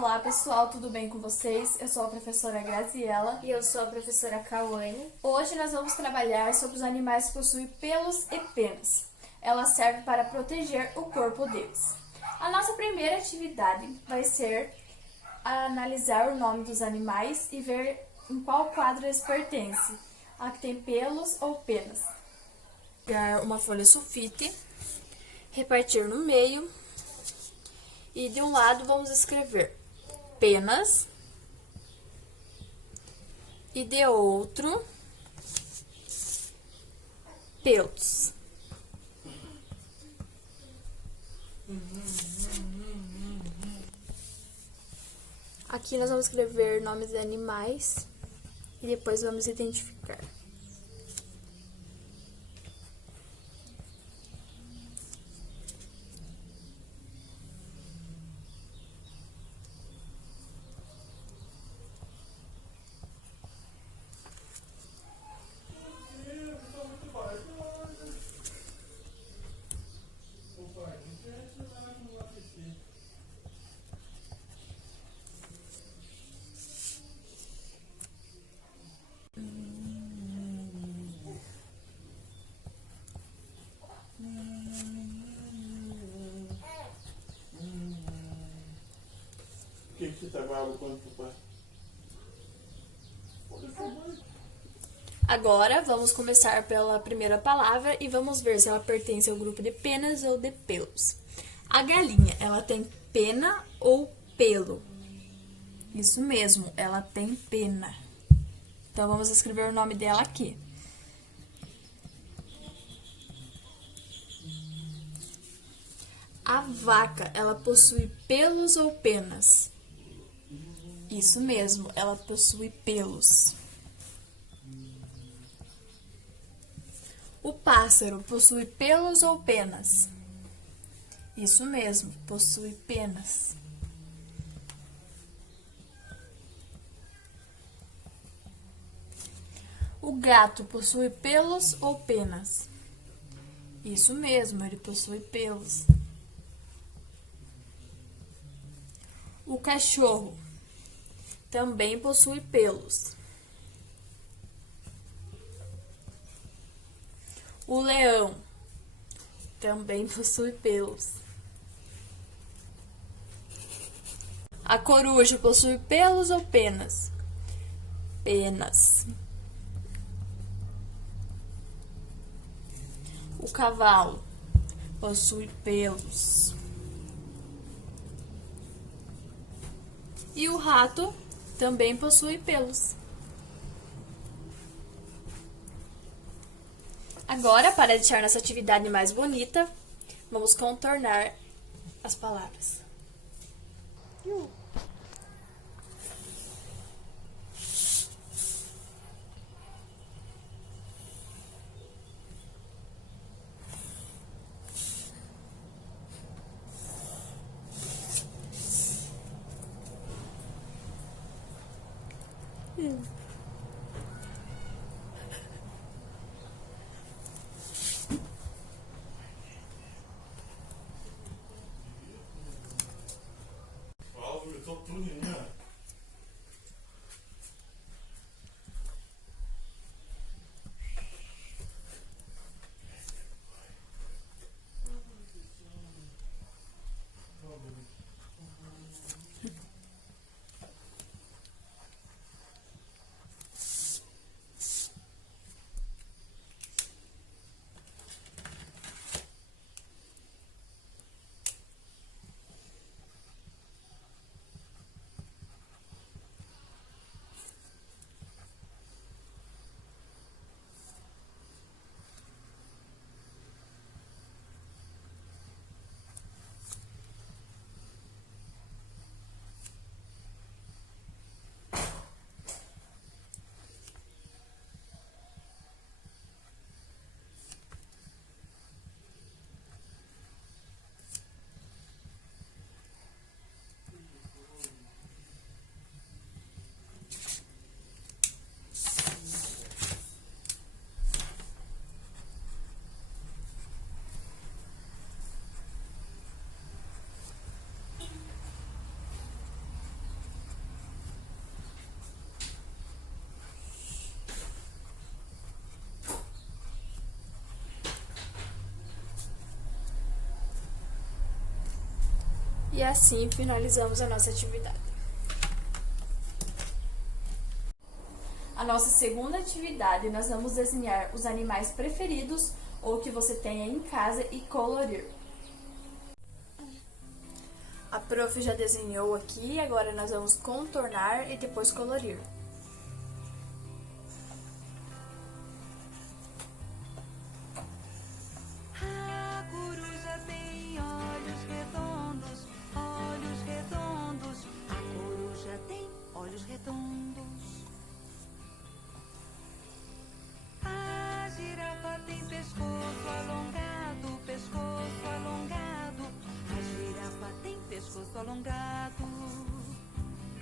Olá pessoal, tudo bem com vocês? Eu sou a professora Graziela. E eu sou a professora Cauane. Hoje nós vamos trabalhar sobre os animais que possuem pelos e penas. Ela serve para proteger o corpo deles. A nossa primeira atividade vai ser analisar o nome dos animais e ver em qual quadro eles pertencem. A que tem pelos ou penas. Pegar uma folha sulfite, repartir no meio e de um lado vamos escrever penas e de outro pelos. Aqui nós vamos escrever nomes de animais e depois vamos identificar. Por que você tá bravo com o papai? Agora vamos começar pela primeira palavra e vamos ver se ela pertence ao grupo de penas ou de pelos. A galinha, ela tem pena ou pelo? Isso mesmo, ela tem pena. Então vamos escrever o nome dela aqui. A vaca, ela possui pelos ou penas? Isso mesmo, ela possui pelos. O pássaro possui pelos ou penas? Isso mesmo, possui penas. O gato possui pelos ou penas? Isso mesmo, ele possui pelos. O cachorro também possui pelos. O leão também possui pelos. A coruja possui pelos ou penas? Penas. O cavalo possui pelos. E o rato também possui pelos. Agora, para deixar nossa atividade mais bonita, vamos contornar as palavras. Eu tô tudo, né? E assim finalizamos a nossa atividade. A nossa segunda atividade, nós vamos desenhar os animais preferidos ou que você tenha em casa e colorir. A prof já desenhou aqui, agora nós vamos contornar e depois colorir. A coruja tem olhos redondos, olhos redondos. A coruja tem olhos redondos. A girafa tem pescoço alongado, pescoço alongado. A girafa tem pescoço alongado.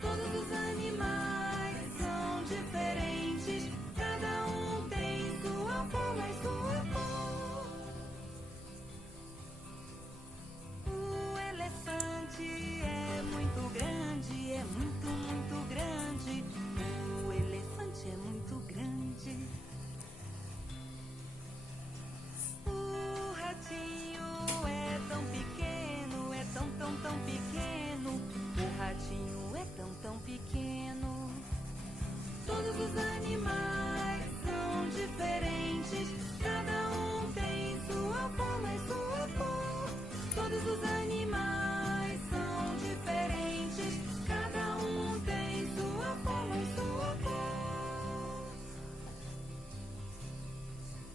Todos os animais são diferentes, cada um tem sua forma e sua cor. O elefante é muito grande, é muito, muito grande. O elefante é muito grande. O ratinho é tão pequeno, é tão, tão, tão pequeno. O ratinho é tão, tão pequeno. Todos os animais são diferentes, cada um tem sua forma e sua cor. Todos os animais são diferentes, cada um tem sua forma e sua cor.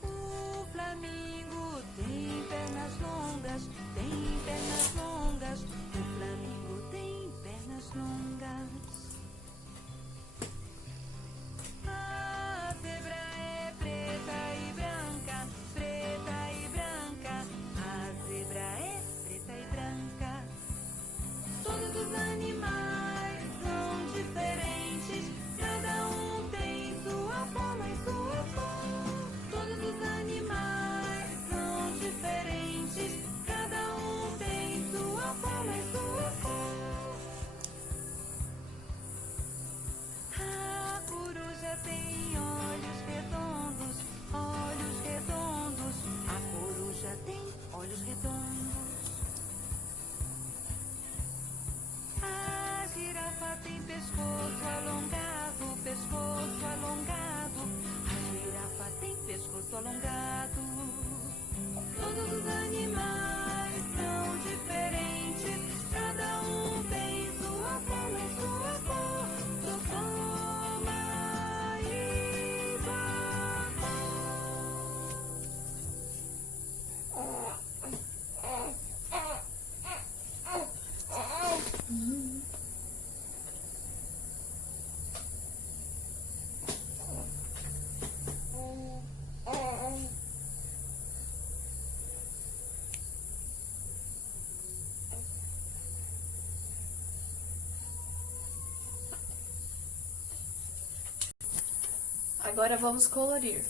O flamingo tem pernas longas, tem pernas longas. O flamingo tem pernas longas. A zebra é preta e branca, preta e branca. A zebra é preta e branca. Todos os animais são diferentes, cada um tem sua forma e sua cor. Todos os animais são diferentes, cada um tem sua forma e sua cor. A coruja tem olhos redondos, olhos redondos. A coruja tem olhos redondos. A girafa tem pescoço alongado, pescoço alongado. A girafa tem pescoço alongado. Todos os animais são diferentes, cada um tem sua forma e sua cor. Sua forma e sua Agora vamos colorir.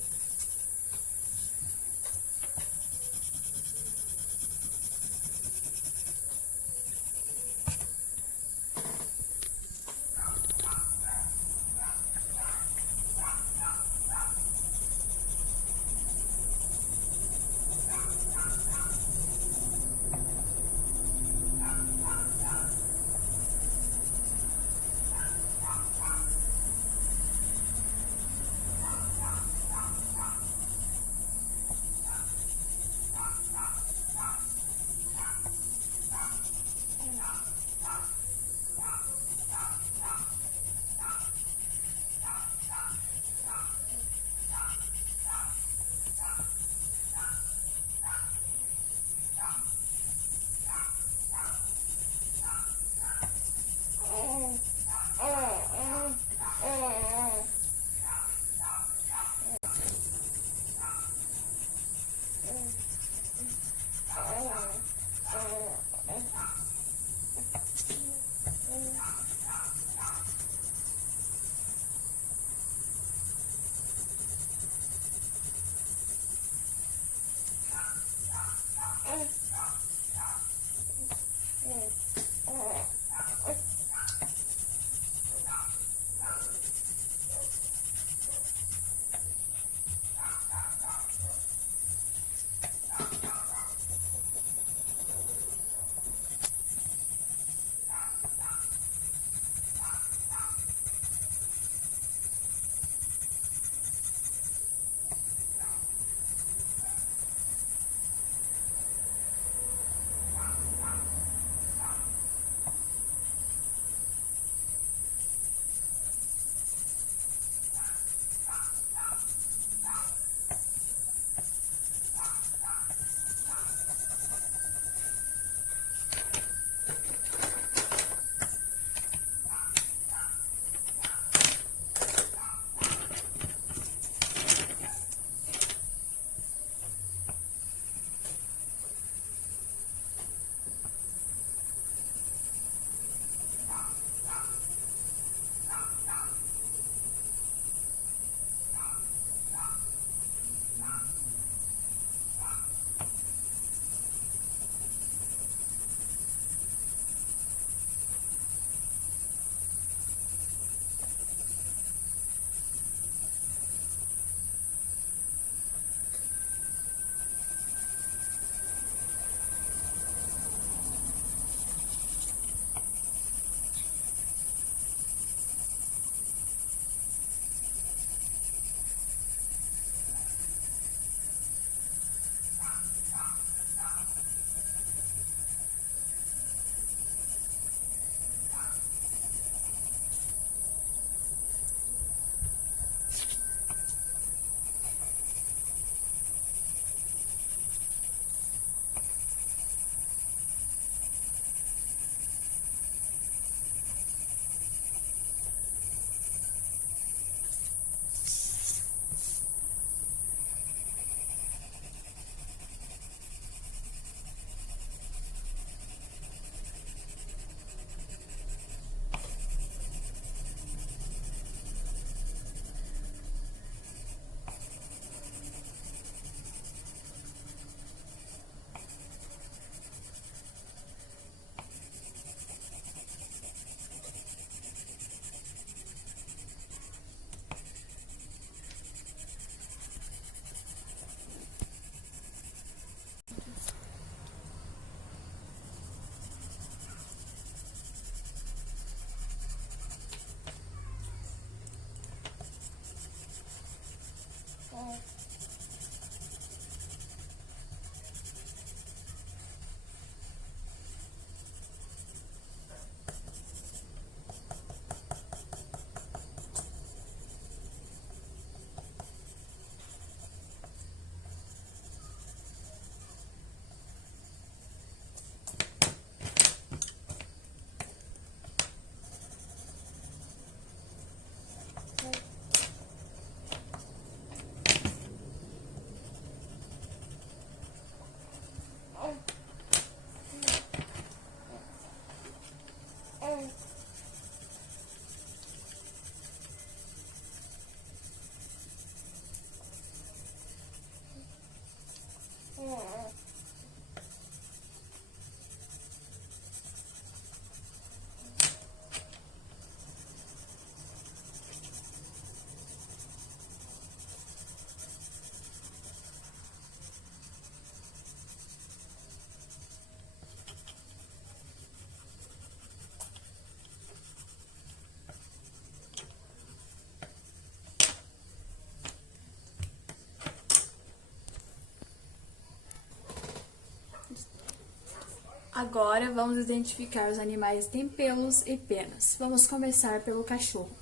Agora vamos identificar os animais que têm pelos e penas. Vamos começar pelo cachorro.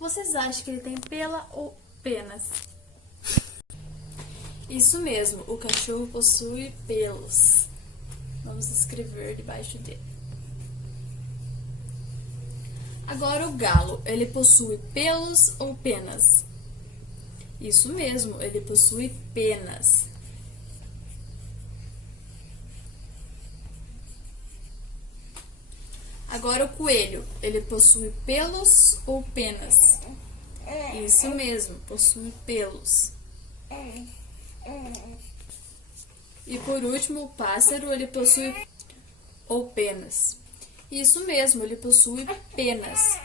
Vocês acham que ele tem pela ou penas? Isso mesmo, o cachorro possui pelos. Vamos escrever debaixo dele. Agora o galo, ele possui pelos ou penas? Isso mesmo, ele possui penas. Agora o coelho, ele possui pelos ou penas? Isso mesmo, possui pelos. E por último, o pássaro, ele possui ou penas? Isso mesmo, ele possui penas.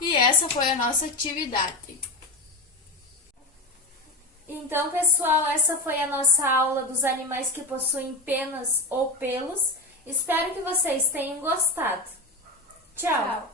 E essa foi a nossa atividade. Então, pessoal, essa foi a nossa aula dos animais que possuem penas ou pelos. Espero que vocês tenham gostado. Tchau!